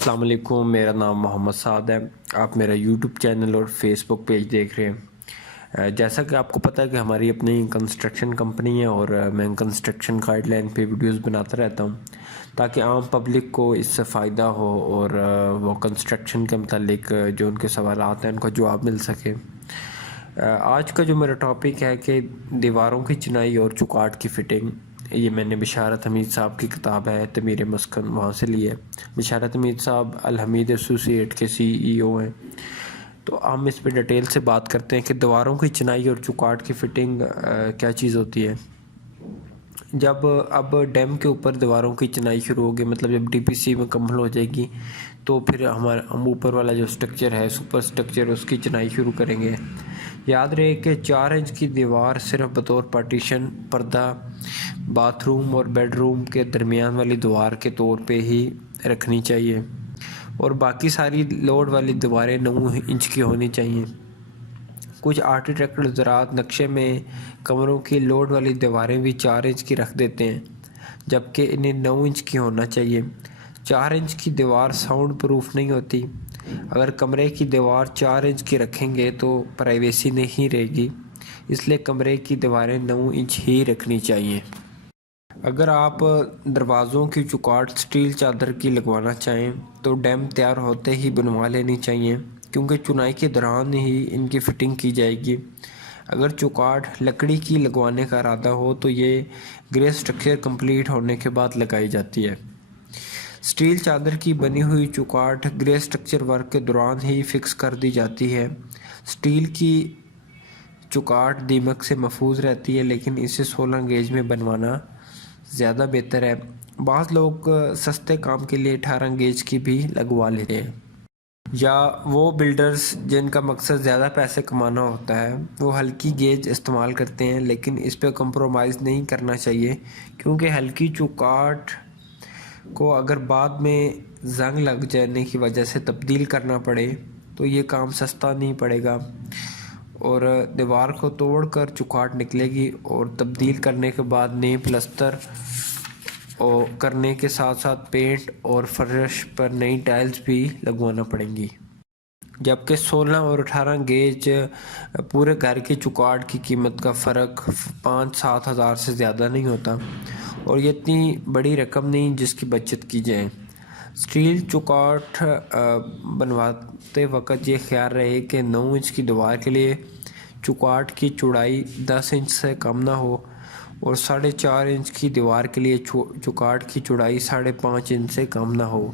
السلام علیکم، میرا نام محمد سعد ہے۔ آپ میرا یوٹیوب چینل اور فیس بک پیج دیکھ رہے ہیں۔ جیسا کہ آپ کو پتہ ہے کہ ہماری اپنی کنسٹرکشن کمپنی ہے اور میں کنسٹرکشن گائیڈ لائن پہ ویڈیوز بناتا رہتا ہوں تاکہ عام پبلک کو اس سے فائدہ ہو اور وہ کنسٹرکشن کے متعلق جو ان کے سوالات ہیں ان کا جواب مل سکے۔ آج کا جو میرا ٹاپک ہے کہ دیواروں کی چنائی اور چوکاٹ کی فٹنگ، یہ میں نے بشارت حمید صاحب کی کتاب ہے تعمیر مسکن، وہاں سے لی ہے۔ بشارت حمید صاحب الحمید ایسوسی ایٹ کے CEO ہیں۔ تو ہم اس پہ ڈیٹیل سے بات کرتے ہیں کہ دیواروں کی چنائی اور چوکاٹ کی فٹنگ کیا چیز ہوتی ہے۔ جب اب ڈیم کے اوپر دیواروں کی چنائی شروع ہوگی، مطلب جب DPC مکمل ہو جائے گی تو پھر ہم اوپر والا جو سٹرکچر ہے سپر سٹرکچر، اس کی چنائی شروع کریں گے۔ یاد رہے کہ 4 انچ کی دیوار صرف بطور پارٹیشن، پردہ، باتھ روم اور بیڈ روم کے درمیان والی دیوار کے طور پہ ہی رکھنی چاہیے، اور باقی ساری لوڈ والی دیواریں 9 انچ کی ہونی چاہیے۔ کچھ آرکیٹیکٹ حضرات نقشے میں کمروں کی لوڈ والی دیواریں بھی 4 انچ کی رکھ دیتے ہیں، جبکہ انہیں 9 انچ کی ہونا چاہیے۔ 4 انچ کی دیوار ساؤنڈ پروف نہیں ہوتی۔ اگر کمرے کی دیوار 4 انچ کی رکھیں گے تو پرائیویسی نہیں رہے گی، اس لیے کمرے کی دیواریں 9 انچ ہی رکھنی چاہیے۔ اگر آپ دروازوں کی چوکاٹ سٹیل چادر کی لگوانا چاہیں تو ڈیم تیار ہوتے ہی بنوا لینی چاہیے، کیونکہ چنائی کے دوران ہی ان کی فٹنگ کی جائے گی۔ اگر چوکاٹ لکڑی کی لگوانے کا ارادہ ہو تو یہ گرے سٹرکچر کمپلیٹ ہونے کے بعد لگائی جاتی ہے۔ سٹیل چادر کی بنی ہوئی چوکاٹ گرے سٹرکچر ورک کے دوران ہی فکس کر دی جاتی ہے۔ سٹیل کی چوکاٹ دیمک سے محفوظ رہتی ہے، لیکن اسے 16 گیج میں بنوانا زیادہ بہتر ہے۔ بعض لوگ سستے کام کے لیے 18 گیج کی بھی لگوا لیتے ہیں، یا وہ بلڈرز جن کا مقصد زیادہ پیسے کمانا ہوتا ہے وہ ہلکی گیج استعمال کرتے ہیں، لیکن اس پہ کمپرومائز نہیں کرنا چاہیے، کیونکہ ہلکی چوکاٹ کو اگر بعد میں زنگ لگ جانے کی وجہ سے تبدیل کرنا پڑے تو یہ کام سستا نہیں پڑے گا، اور دیوار کو توڑ کر چوکاٹ نکلے گی، اور تبدیل کرنے کے بعد نئے پلستر کرنے کے ساتھ ساتھ پینٹ اور فرش پر نئی ٹائلز بھی لگوانا پڑیں گی۔ جبکہ 16 اور 18 گیج پورے گھر کی چوکاٹ کی قیمت کا فرق 5-7 ہزار سے زیادہ نہیں ہوتا، اور یہ اتنی بڑی رقم نہیں جس کی بچت کی جائے۔ سٹیل چوکاٹ بنواتے وقت یہ خیال رہے کہ 9 انچ کی دیوار کے لیے چوکاٹ کی چوڑائی 10 انچ سے کم نہ ہو، اور 4.5 انچ کی دیوار کے لیے چوکاٹ کی چوڑائی 5.5 انچ سے کم نہ ہو۔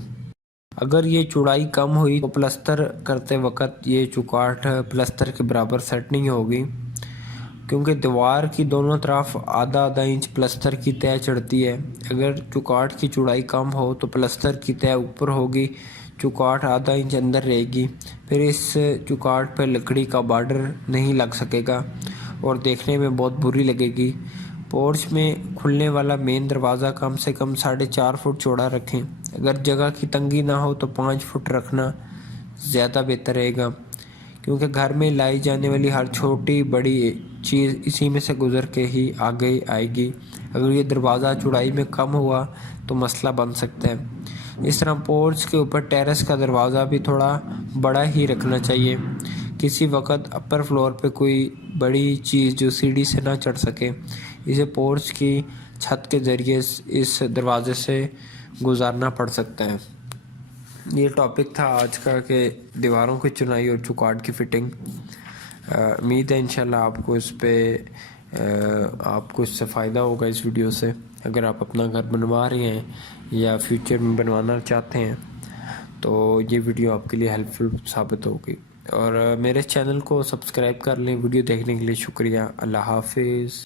اگر یہ چوڑائی کم ہوئی تو پلستر کرتے وقت یہ چوکاٹ پلستر کے برابر سیٹ نہیں ہوگی، کیونکہ دیوار کی دونوں طرف آدھا انچ پلستر کی تہہ چڑھتی ہے۔ اگر چوکاٹ کی چوڑائی کم ہو تو پلستر کی تہہ اوپر ہوگی، چوکاٹ آدھا انچ اندر رہے گی، پھر اس چوکاٹ پر لکڑی کا بارڈر نہیں لگ سکے گا اور دیکھنے میں بہت بری لگے گی۔ پورچ میں کھلنے والا مین دروازہ کم سے کم 4.5 فٹ چوڑا رکھیں۔ اگر جگہ کی تنگی نہ ہو تو 5 فٹ رکھنا زیادہ بہتر رہے گا، کیونکہ گھر میں لائی جانے والی ہر چھوٹی بڑی چیز اسی میں سے گزر کے ہی آگے آئے گی۔ اگر یہ دروازہ چوڑائی میں کم ہوا تو مسئلہ بن سکتا ہے۔ اس طرح پورچ کے اوپر ٹیرس کا دروازہ بھی تھوڑا بڑا ہی رکھنا چاہیے۔ کسی وقت اپر فلور پہ کوئی بڑی چیز جو سیڑھی سے نہ چڑھ سکے، اسے پورچ کی چھت کے ذریعے اس دروازے سے گزارنا پڑ سکتا ہے۔ یہ ٹاپک تھا آج کا کہ دیواروں کی چنائی اور چوکاٹ کی فٹنگ۔ امید ہے انشاءاللہ آپ کو اس سے فائدہ ہوگا اس ویڈیو سے۔ اگر آپ اپنا گھر بنوا رہے ہیں یا فیوچر میں بنوانا چاہتے ہیں تو یہ ویڈیو آپ کے لیے ہیلپ فل ثابت ہوگی، اور میرے چینل کو سبسکرائب کر لیں۔ ویڈیو دیکھنے کے لیے شکریہ۔ اللہ حافظ۔